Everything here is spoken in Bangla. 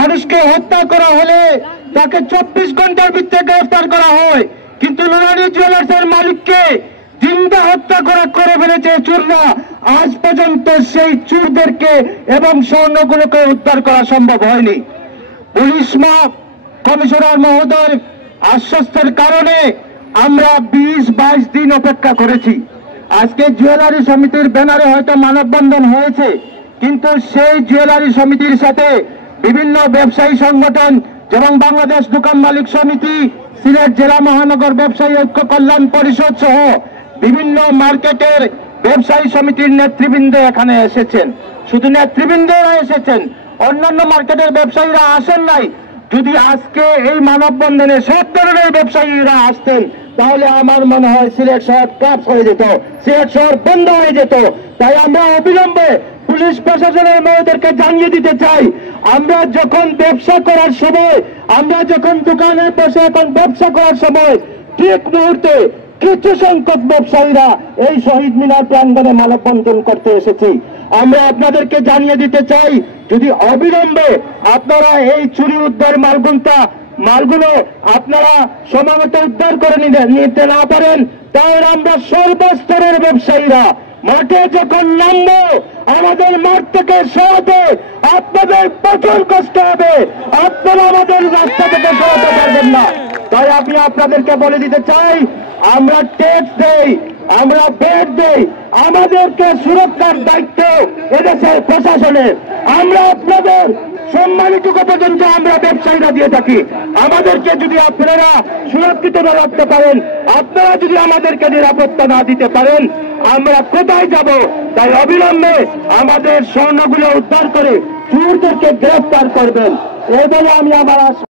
মানুষকে হত্যা করা হলে তাকে 24 ঘন্টার ভিতরে গ্রেফতার করা হয়, কিন্তু নুরানি জুয়েলার্সের মালিককে জিন্দা হত্যা করে ফেলেছে চোররা। আজ পর্যন্ত সেই চোরদেরকে এবং স্বর্ণগুলোকে উদ্ধার করা সম্ভব হয়নি। পুলিশ কমিশনার মহোদয় আশ্বস্তের কারণে আমরা 20-22 দিন অপেক্ষা করেছি। আজকে জুয়েলারি সমিতির ব্যানারে হয়তো মানববন্ধন হয়েছে, কিন্তু সেই জুয়েলারি সমিতির সাথে বিভিন্ন ব্যবসায়ী সংগঠন যেমন বাংলাদেশ দোকান মালিক সমিতি, সিলেট জেলা মহানগর ব্যবসায়ী ঐক্য কল্যাণ পরিষদ সহ বিভিন্ন মার্কেটের ব্যবসায়ী সমিতির নেতৃবৃন্দ এখানে এসেছেন। শুধু নেতৃবৃন্দরা এসেছেন, অন্যান্য মার্কেটের ব্যবসায়ীরা আসেন নাই। যদি আজকে এই মানববন্ধনে সব ধরনের ব্যবসায়ীরা আসতেন, তাহলে আমার মনে হয় সিলেট শহর ক্লাস হয়ে যেত, সিলেট শহর বন্ধ হয়ে যেত। তাই আমরা অবিলম্বে পুলিশ প্রশাসনের মেয়েদেরকে জানিয়ে দিতে চাই, আমরা যখন ব্যবসা করার সময়, আমরা যখন দোকানে বসে এখন ব্যবসা করার সময় ঠিক মুহূর্তে কিছু সংখ্যক ব্যবসায়ীরা এই শহীদ মিনার প্রাঙ্গণে মানববন্ধন করতে এসেছি। আমরা আপনাদেরকে জানিয়ে দিতে চাই, যদি অবিলম্বে আপনারা এই চুরি উদ্ধার মালগুলো আপনারা সময়মতো উদ্ধার করে নিতে না পারেন, তাহলে আমরা সর্বস্তরের ব্যবসায়ীরা মাঠে যখন নামবো, আমাদের মাঠ থেকে সরাতে আপনাদের প্রচুর কষ্ট হবে, আপনারা আমাদের রাস্তা থেকে সরাতে পারবেন না। তাই আমি আপনাদেরকে বলে দিতে চাই, আমরা ট্যাক্স দেই, আমরা ভোট দেই, আমাদেরকে সুরক্ষার দায়িত্ব এদেশের প্রশাসনের। আমরা আপনাদের সম্মানিটুকু পর্যন্ত আমরা ব্যবসায়ীরা দিয়ে থাকি। আমাদেরকে যদি আপনারা সুরক্ষিত না রাখতে পারেন, আপনারা যদি আমাদেরকে নিরাপত্তা না দিতে পারেন, আমরা কোথায় যাব? তাই অবিলম্বে আমাদের স্বর্ণগুলো উদ্ধার করে চোরদেরকে গ্রেফতার করবেন, এই বলে আমি আমার